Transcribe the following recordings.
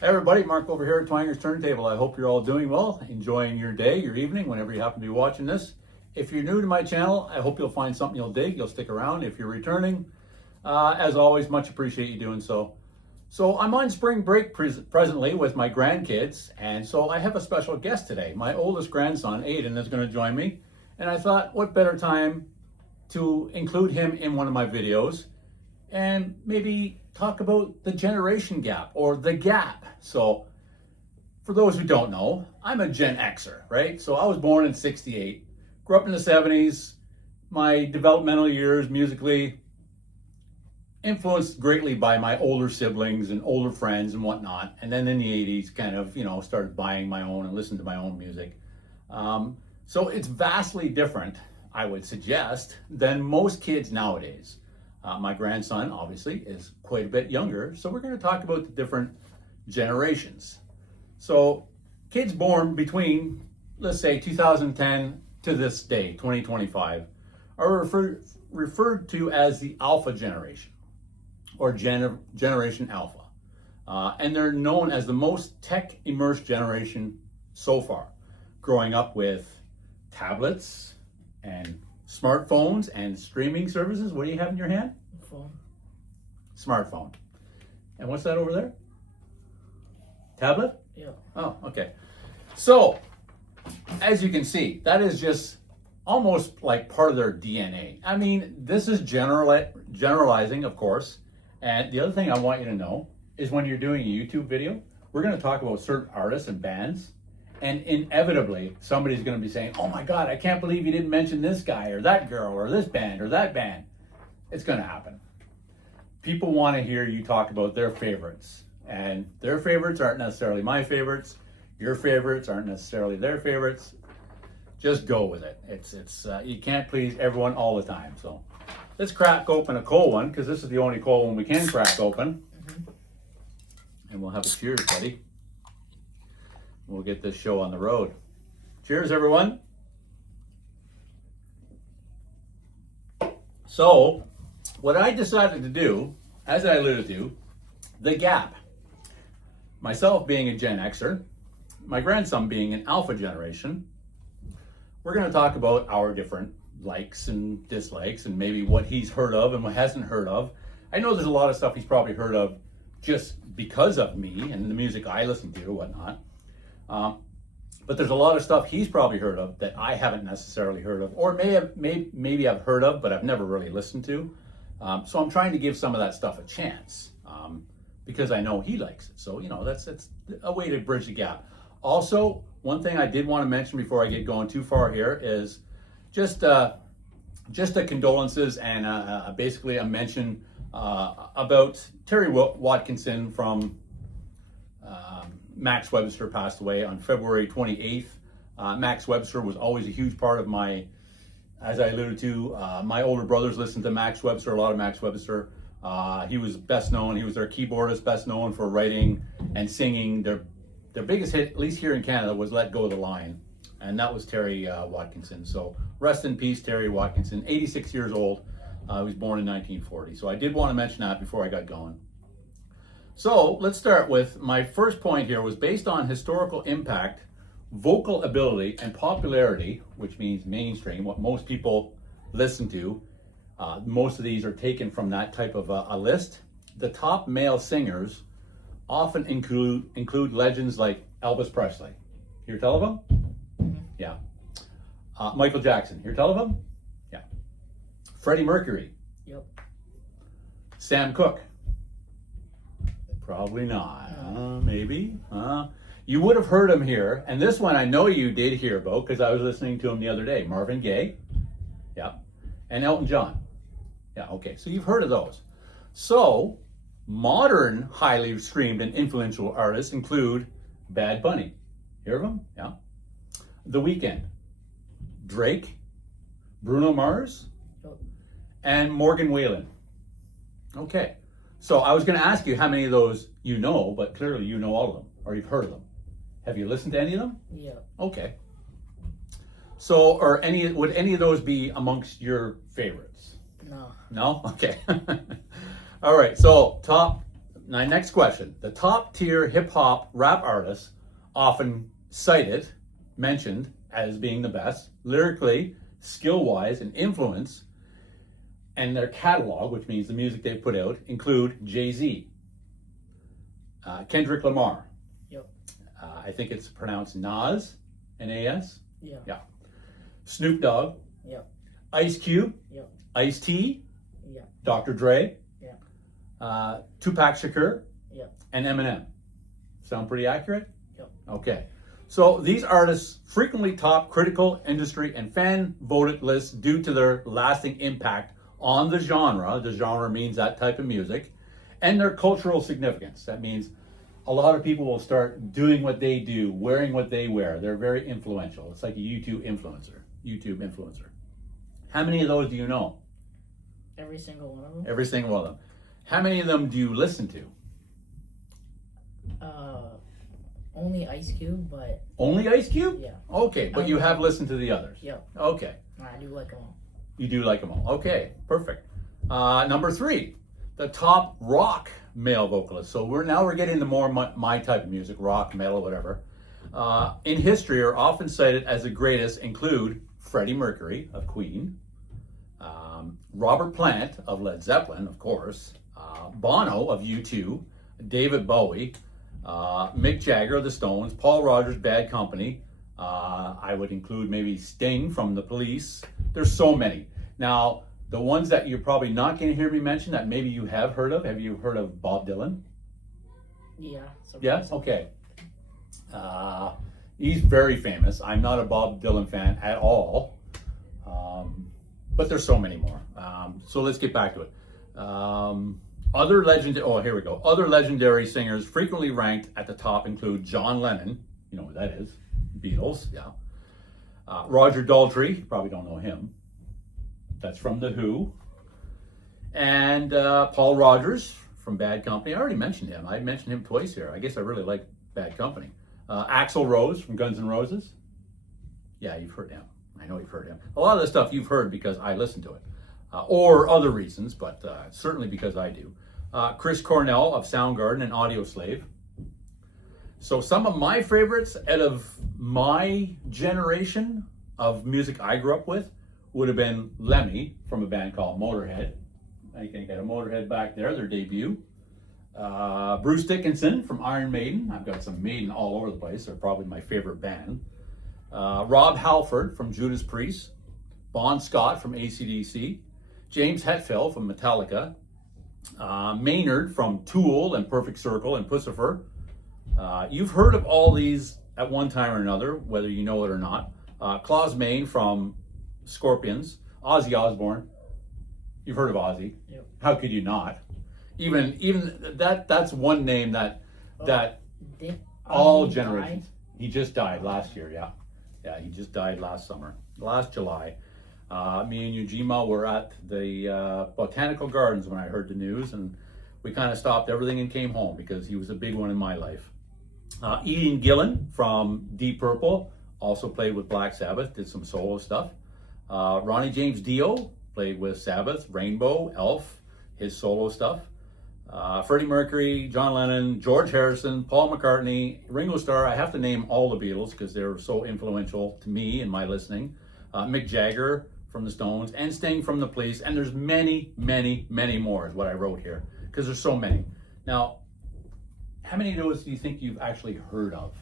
Hey everybody, Mark over here at Twanger's Turntable. I hope you're all doing well, enjoying your day, your evening, whenever you happen to be watching this. If you're new to my channel, I hope you'll find something you'll dig. You'll stick around. If you're returning, as always, much appreciate you doing so. So I'm on spring break presently with my grandkids, and so I have a special guest today. My oldest grandson, Aiden, is going to join me, and I thought, what better time to include him in one of my videos and maybe talk about the generation gap or the gap. So for those who don't know, I'm a Gen Xer, right? So I was born in 68, grew up in the 70s. My developmental years musically influenced greatly by my older siblings and older friends and whatnot. And then in the 80s, kind of, started buying my own and listening to my own music. So it's vastly different, I would suggest, than most kids nowadays. My grandson, obviously, is quite a bit younger, so we're going to talk about the different generations. So kids born between, let's say, 2010 to this day, 2025, are referred to as the Alpha generation, or Generation Alpha. And they're known as the most tech-immersed generation so far, growing up with tablets and smartphones and streaming services. What do you have in your hand? Phone. Smartphone. And what's that over there? Tablet? Yeah. Oh, okay. So, as you can see, that is just almost like part of their DNA. I mean, this is generalizing, of course. And the other thing I want you to know is when you're doing a YouTube video, we're going to talk about certain artists and bands. And inevitably, somebody's going to be saying, oh my God, I can't believe you didn't mention this guy or that girl or this band or that band. It's going to happen. People want to hear you talk about their favorites. And their favorites aren't necessarily my favorites. Your favorites aren't necessarily their favorites. Just go with it. You can't please everyone all the time. So let's crack open a cold one, because this is the only cold one we can crack open. And we'll have a cheers, buddy. We'll get this show on the road. Cheers, everyone. So, what I decided to do, as I alluded to, the gap. Myself being a Gen Xer, my grandson being an Alpha generation, we're going to talk about our different likes and dislikes and maybe what he's heard of and what hasn't heard of. I know there's a lot of stuff he's probably heard of just because of me and the music I listen to or whatnot. But there's a lot of stuff he's probably heard of that I haven't necessarily heard of, or maybe I've heard of, but I've never really listened to. So I'm trying to give some of that stuff a chance, because I know he likes it. So, that's a way to bridge the gap. Also, one thing I did want to mention before I get going too far here is just a condolences and basically a mention about Terry Watkinson from Max Webster passed away on February 28th. Max Webster was always a huge part of my, as I alluded to, my older brothers listened to Max Webster, a lot of Max Webster. He was best known, he was their keyboardist, best known for writing and singing. Their biggest hit, at least here in Canada, was Let Go of the Line. And that was Terry Watkinson. So rest in peace, Terry Watkinson, 86 years old. He was born in 1940. So I did want to mention that before I got going. So let's start with my first point here was based on historical impact, vocal ability, and popularity, which means mainstream, what most people listen to. Most of these are taken from that type of a list. The top male singers often include legends like Elvis Presley. Hear tell of him? Mm-hmm. Yeah. Michael Jackson. Hear tell of him? Yeah. Freddie Mercury. Yep. Sam Cooke. Probably not. Maybe. You would have heard him here, and this one I know you did hear about because I was listening to him the other day. Marvin Gaye, yeah, and Elton John. Yeah, okay, so you've heard of those. So, modern highly streamed and influential artists include Bad Bunny. Hear of him? Yeah. The Weeknd, Drake, Bruno Mars, and Morgan Wallen. Okay. So I was going to ask you how many of those you know, but clearly you know all of them, or you've heard of them. Have you listened to any of them? Yeah. Okay. So, would any of those be amongst your favorites? No. No? Okay. All right. So, top Now, next question. The top tier hip hop rap artists often cited, mentioned as being the best, lyrically, skill wise, and influence, and their catalog, which means the music they've put out, include Jay-Z, Kendrick Lamar. Yep. I think it's pronounced Nas, N-A-S. Yeah. Yeah. Snoop Dogg. Yep. Ice Cube. Yep. Ice-T. Yeah. Dr. Dre. Yeah. Tupac Shakur. Yep. And Eminem. Sound pretty accurate? Yep. Okay. So these artists frequently top critical, industry, and fan voted lists due to their lasting impact on the genre. The genre means that type of music, and their cultural significance. That means a lot of people will start doing what they do, wearing what they wear. They're very influential. It's like a YouTube influencer. How many of those do you know? Every single one of them. Every single one of them. How many of them do you listen to? Only Ice Cube, but... Only Ice Cube? Yeah. Okay, but you have listened to the others? Yep. Okay. I do like them all. You do like them all. Okay, perfect. Number 3, the top rock male vocalist. So we're getting into more my type of music, rock, metal, whatever. In history are often cited as the greatest include Freddie Mercury of Queen, Robert Plant of Led Zeppelin, of course, Bono of U2, David Bowie, Mick Jagger of the Stones, Paul Rogers, Bad Company. I would include maybe Sting from The Police. There's so many. Now, the ones that you're probably not going to hear me mention that maybe you have heard of. Have you heard of Bob Dylan? Yeah. Yes? Okay. He's very famous. I'm not a Bob Dylan fan at all. But there's so many more. So let's get back to it. Other legendary singers frequently ranked at the top include John Lennon. You know who that is. Beatles, yeah. Roger Daltrey, you probably don't know him. That's from The Who. And Paul Rogers from Bad Company. I already mentioned him. I mentioned him twice here. I guess I really like Bad Company. Axl Rose from Guns N' Roses. Yeah, you've heard him. I know you've heard him. A lot of the stuff you've heard because I listen to it. Or other reasons, but certainly because I do. Chris Cornell of Soundgarden and Audioslave. So some of my favorites out of my generation of music I grew up with would have been Lemmy from a band called Motorhead. I can get a Motorhead back there, their debut. Bruce Dickinson from Iron Maiden. I've got some Maiden all over the place. They're probably my favorite band. Rob Halford from Judas Priest. Bon Scott from AC/DC. James Hetfield from Metallica. Maynard from Tool and Perfect Circle and Pussifer. You've heard of all these at one time or another, whether you know it or not. Klaus Meine from Scorpions. Ozzy Osbourne. You've heard of Ozzy. Yep. How could you not? Even that's one name that all generations. Died? He just died last year, yeah. Yeah, he just died last July. Me and Ujima were at the Botanical Gardens when I heard the news, and we kind of stopped everything and came home because he was a big one in my life. Ian Gillan from Deep Purple also played with Black Sabbath, did some solo stuff. Ronnie James Dio played with Sabbath, Rainbow, Elf, his solo stuff. Freddie Mercury, John Lennon, George Harrison, Paul McCartney, Ringo Starr. I have to name all the Beatles because they were so influential to me in my listening. Mick Jagger from the Stones, and Sting from the Police, and there's many, many, many more is what I wrote here because there's so many. Now, how many of those do you think you've actually heard of?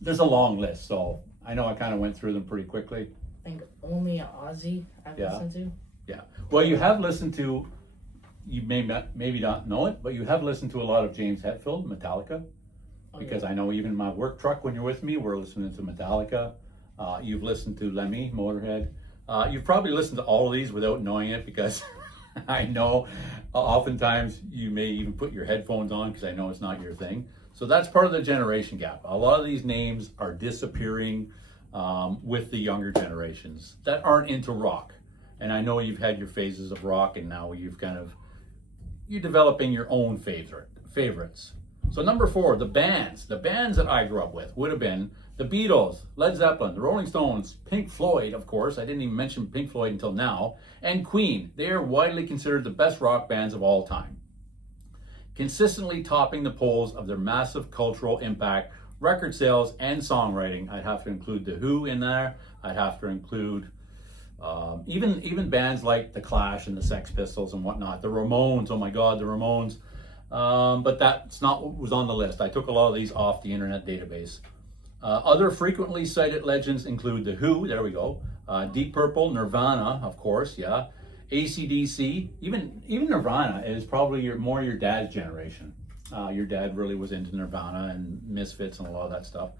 There's a long list, so I know I kind of went through them pretty quickly. I think only Ozzy I've listened to. Yeah. Well, you have listened to, you maybe not know it, but you have listened to a lot of James Hetfield, Metallica. Because I know even in my work truck when you're with me, we're listening to Metallica. You've listened to Lemmy, Motorhead. You've probably listened to all of these without knowing it because I know oftentimes you may even put your headphones on because I know it's not your thing. So that's part of the generation gap. A lot of these names are disappearing with the younger generations that aren't into rock. And I know you've had your phases of rock and now you're developing your own favorites. So number 4, the bands that I grew up with would have been The Beatles, Led Zeppelin, the Rolling Stones, Pink Floyd, of course. I didn't even mention Pink Floyd until now. And Queen. They are widely considered the best rock bands of all time, consistently topping the polls of their massive cultural impact, record sales, and songwriting. I'd have to include The Who in there. I'd have to include even bands like The Clash and the Sex Pistols and whatnot. The Ramones, oh my God, the Ramones. But that's not what was on the list. I took a lot of these off the internet database. Other frequently cited legends include The Who, there we go, Deep Purple, Nirvana, of course, yeah, AC/DC, even Nirvana is probably more your dad's generation. Your dad really was into Nirvana and Misfits and a lot of that stuff.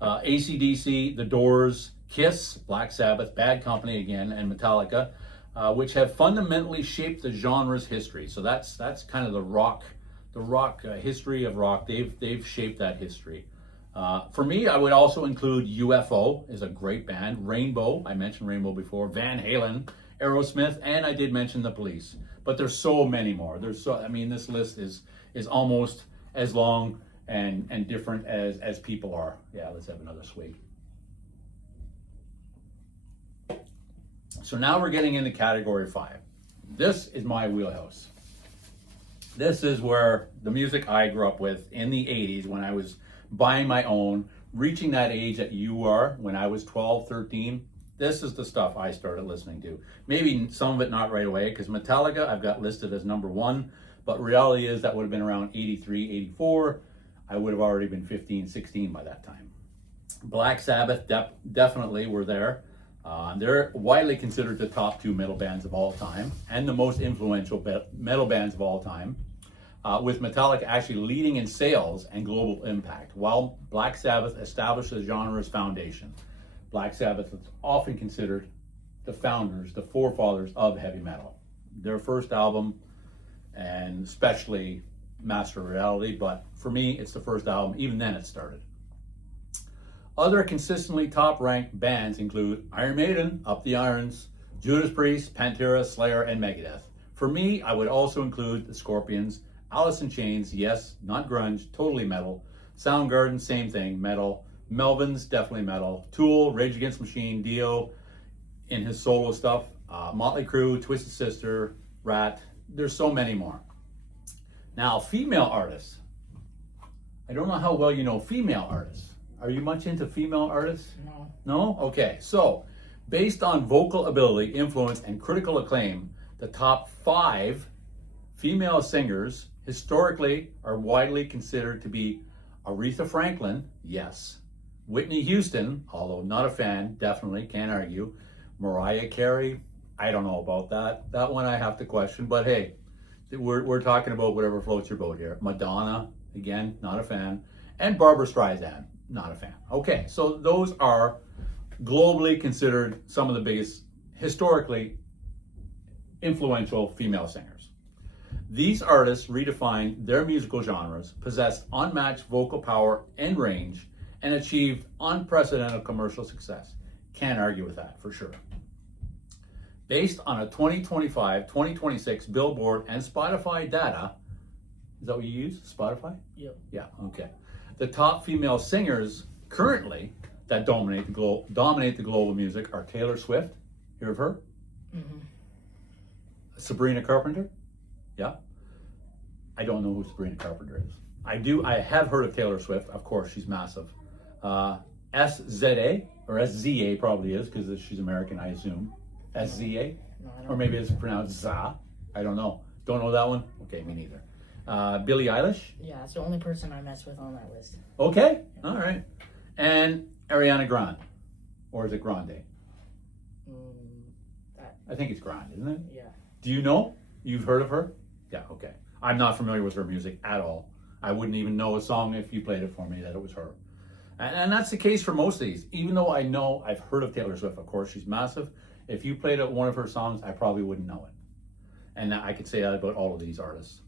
AC/DC, The Doors, Kiss, Black Sabbath, Bad Company again, and Metallica, which have fundamentally shaped the genre's history. So that's kind of the rock history of rock. They've shaped that history. For me, I would also include UFO is a great band. Rainbow, I mentioned Rainbow before. Van Halen, Aerosmith, and I did mention the Police. But there's so many more. This list is almost as long and different as people are. Yeah, let's have another swig. So now we're getting into category 5. This is my wheelhouse. This is where the music I grew up with in the 80s when I was buying my own, reaching that age that you are when I was 12, 13. This is the stuff I started listening to. Maybe some of it not right away, because Metallica I've got listed as number 1, but reality is that would have been around 83, 84. I would have already been 15, 16 by that time. Black Sabbath definitely were there. They're widely considered the top 2 metal bands of all time and the most influential metal bands of all time, with Metallica actually leading in sales and global impact, while Black Sabbath established the genre's foundation. Black Sabbath is often considered the founders, the forefathers of heavy metal. Their first album, and especially Master of Reality, but for me, it's the first album. Even then it started. Other consistently top-ranked bands include Iron Maiden, Up the Irons, Judas Priest, Pantera, Slayer, and Megadeth. For me, I would also include the Scorpions, Alice in Chains, yes, not grunge, totally metal. Soundgarden, same thing, metal. Melvins, definitely metal. Tool, Rage Against the Machine, Dio in his solo stuff, Motley Crue, Twisted Sister, Rat. There's so many more. Now, female artists. I don't know how well you know female artists. Are you much into female artists? No. No? Okay, so based on vocal ability, influence, and critical acclaim, the top 5 female singers historically are widely considered to be Aretha Franklin, yes. Whitney Houston, although not a fan, definitely, can't argue. Mariah Carey, I don't know about that. That one I have to question, but hey, we're talking about whatever floats your boat here. Madonna, again, not a fan. And Barbra Streisand, not a fan. Okay, so those are globally considered some of the biggest historically influential female singers. These artists redefined their musical genres, possessed unmatched vocal power and range, and achieved unprecedented commercial success. Can't argue with that, for sure. Based on a 2025, 2026 Billboard and Spotify data, is that what you use, Spotify? Yep. Yeah, okay. The top female singers currently that dominate the global music are Taylor Swift, hear of her? Mm-hmm. Sabrina Carpenter, yeah. I don't know who Sabrina Carpenter is. I have heard of Taylor Swift, of course, she's massive. SZA, or SZA probably is, because she's American, I assume. SZA? No, Or maybe it's pronounced Za. I don't know. Don't know that one? Okay, me neither. Billie Eilish? Yeah, that's the only person I mess with on that list. Okay, all right. And Ariana Grande. Or is it Grande? I think it's Grande, isn't it? Yeah. Do you know? You've heard of her? Yeah, okay. I'm not familiar with her music at all. I wouldn't even know a song if you played it for me that it was her. And that's the case for most of these. Even though I know I've heard of Taylor Swift, of course, she's massive. If you played one of her songs, I probably wouldn't know it. And I could say that about all of these artists.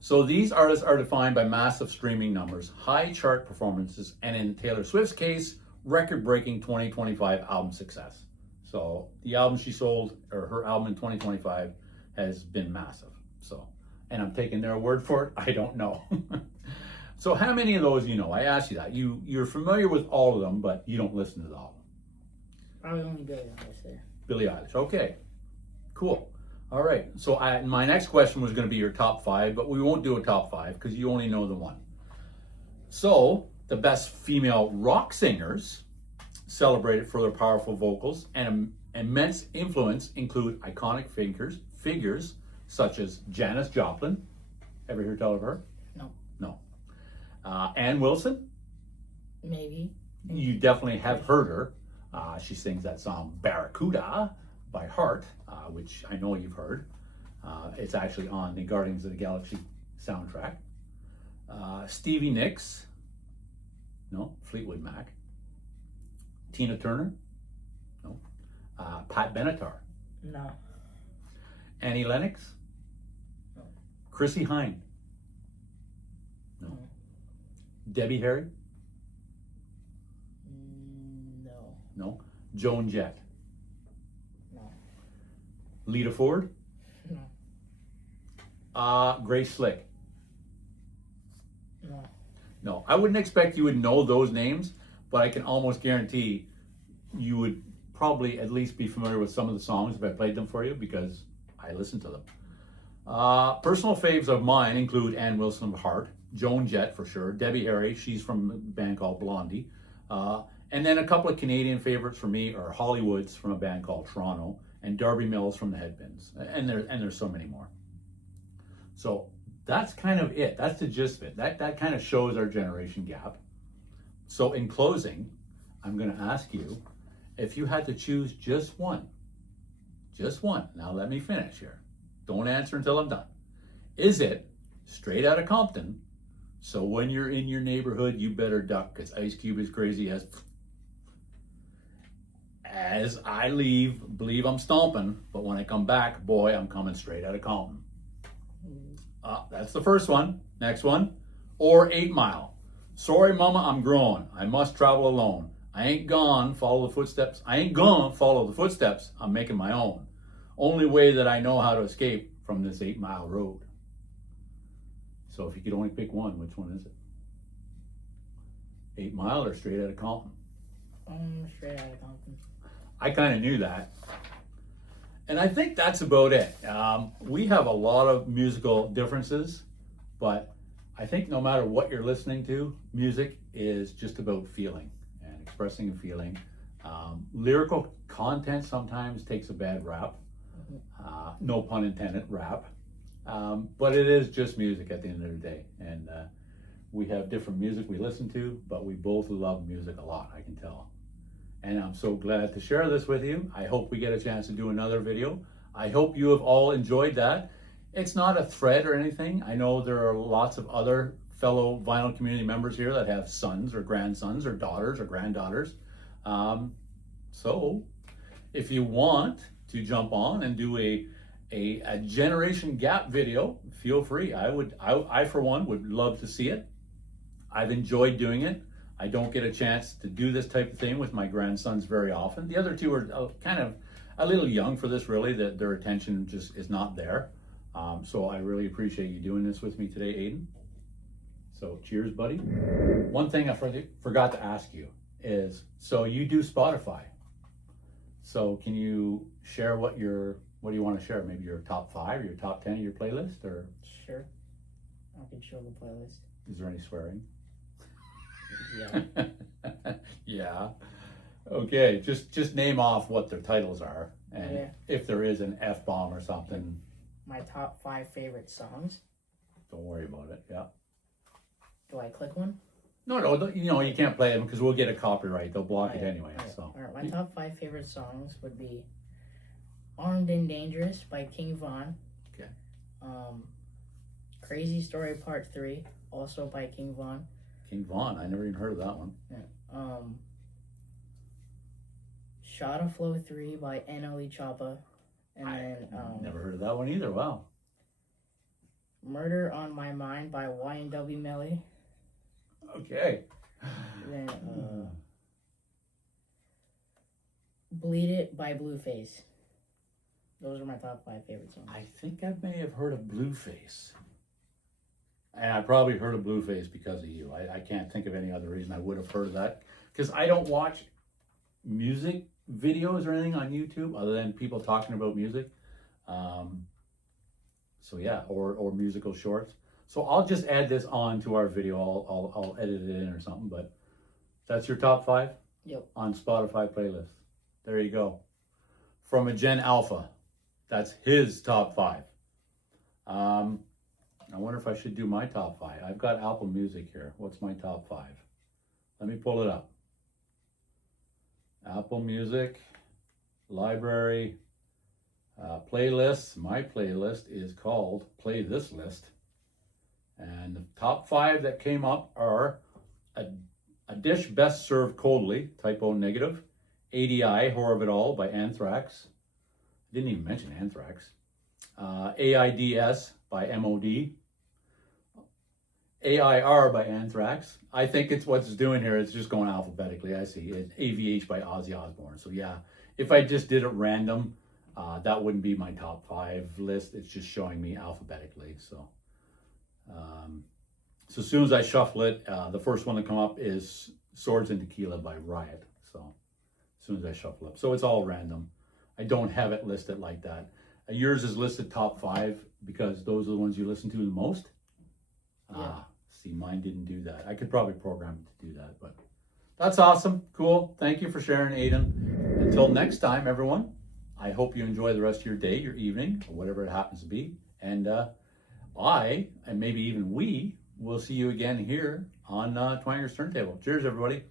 So these artists are defined by massive streaming numbers, high chart performances, and in Taylor Swift's case, record-breaking 2025 album success. So the album she sold, or her album in 2025, has been massive. So, and I'm taking their word for it, I don't know. So how many of those you know? I asked you that. You're familiar with all of them, but you don't listen to all of them. Probably only Billie Eilish there. Billie Eilish. Okay, cool. All right. So my next question was going to be your top 5, but we won't do a top 5 because you only know the one. So the best female rock singers celebrated for their powerful vocals and immense influence include iconic figures such as Janis Joplin. Ever hear tell of her? No. No. Ann Wilson. Maybe. You definitely have heard her. She sings that song Barracuda by Heart, which I know you've heard. It's actually on the Guardians of the Galaxy soundtrack. Stevie Nicks. No. Fleetwood Mac. Tina Turner. No. Pat Benatar. No. Annie Lennox. No. Chrissy Hynde. No. No. Debbie Harry. No. No. Joan Jett. No. Lita Ford. No. Grace Slick. No. No, I wouldn't expect you would know those names, but I can almost guarantee you would probably at least be familiar with some of the songs if I played them for you because I listened to them. Personal faves of mine include Ann Wilson of Heart, Joan Jett for sure, Debbie Harry, she's from a band called Blondie, and then a couple of Canadian favorites for me are Hollywoods from a band called Toronto and Darby Mills from the Headbins, and there's so many more. So that's kind of it. That's the gist of it. That kind of shows our generation gap. So in closing, I'm going to ask you if you had to choose just one. Now let me finish here. Don't answer until I'm done. Is it Straight Outta Compton? So when you're in your neighborhood, you better duck because Ice Cube is crazy as I leave, believe I'm stomping, but when I come back, boy, I'm coming straight out of Compton. That's the first one. Next one. Or 8 Mile. Sorry, mama, I'm grown. I must travel alone. I ain't gone, follow the footsteps. I ain't gonna follow the footsteps. I'm making my own. Only way that I know how to escape from this 8 Mile road. So if you could only pick one, which one is it? 8 Mile or Straight Outta Compton? Straight Outta Compton. I kind of knew that. And I think that's about it. We have a lot of musical differences, but I think no matter what you're listening to, music is just about feeling and expressing a feeling. Lyrical content sometimes takes a bad rap. No pun intended, rap. But it is just music at the end of the day. And we have different music we listen to, but we both love music a lot, I can tell. And I'm so glad to share this with you. I hope we get a chance to do another video. I hope you have all enjoyed that. It's not a thread or anything. I know there are lots of other fellow vinyl community members here that have sons or grandsons or daughters or granddaughters. So if you want to jump on and do a generation gap video, feel free. I for one would love to see it. I've enjoyed doing it. I don't get a chance to do this type of thing with my grandsons very often. The other two are kind of a little young for this, really, that their attention just is not there. So I really appreciate you doing this with me today, Aiden. So cheers, buddy. One thing I forgot to ask you is, so you do Spotify. So can you share what do you want to share? Maybe your top 5 or your top 10 of your playlist, or? Sure. I can show the playlist. Is there any swearing? Yeah. Yeah. Okay, just name off what their titles are, and if there is an F-bomb or something. My top 5 favorite songs. Don't worry about it. Yeah. Do I click one? No, you can't play them because we'll get a copyright. They'll block it anyway. Right. So. All right, my top 5 favorite songs would be Armed and Dangerous by King Von. Okay. Crazy Story Part 3, also by King Von. King Von, I never even heard of that one. Yeah. Shot of Flow 3 by NLE Choppa. And then never heard of that one either. Wow. Murder on My Mind by Y&W Melly. Okay. Then Bleed It by Blueface. Those are my top 5 favorite songs. I think I may have heard of Blueface. And I probably heard of Blueface because of you. I can't think of any other reason I would have heard of that. Because I don't watch music videos or anything on YouTube other than people talking about music. So yeah, or musical shorts. So I'll just add this on to our video. I'll edit it in or something. But that's your top 5? Yep. On Spotify playlist. There you go. From a Gen Alpha. That's his top 5. I wonder if I should do my top 5. I've got Apple Music here. What's my top 5? Let me pull it up. Apple Music, library, playlists. My playlist is called Play This List. And the top 5 that came up are a dish best served coldly, typo negative. ADI, Horror of It All by Anthrax. Didn't even mention Anthrax. AIDS by MOD. AIR by Anthrax. I think it's what's doing here. It's just going alphabetically. I see. It's AVH by Ozzy Osbourne. So yeah, if I just did it random, that wouldn't be my top 5 list. It's just showing me alphabetically. So, so as soon as I shuffle it, the first one to come up is Swords and Tequila by Riot. So as soon as I shuffle up, so it's all random. I don't have it listed like that. Yours is listed top 5 because those are the ones you listen to the most. Yeah. See, mine didn't do that. I could probably program it to do that, but that's awesome. Cool. Thank you for sharing, Aiden. Until next time, everyone, I hope you enjoy the rest of your day, your evening, or whatever it happens to be. And I, and maybe even we, will see you again here on Twanger's Turntable. Cheers, everybody.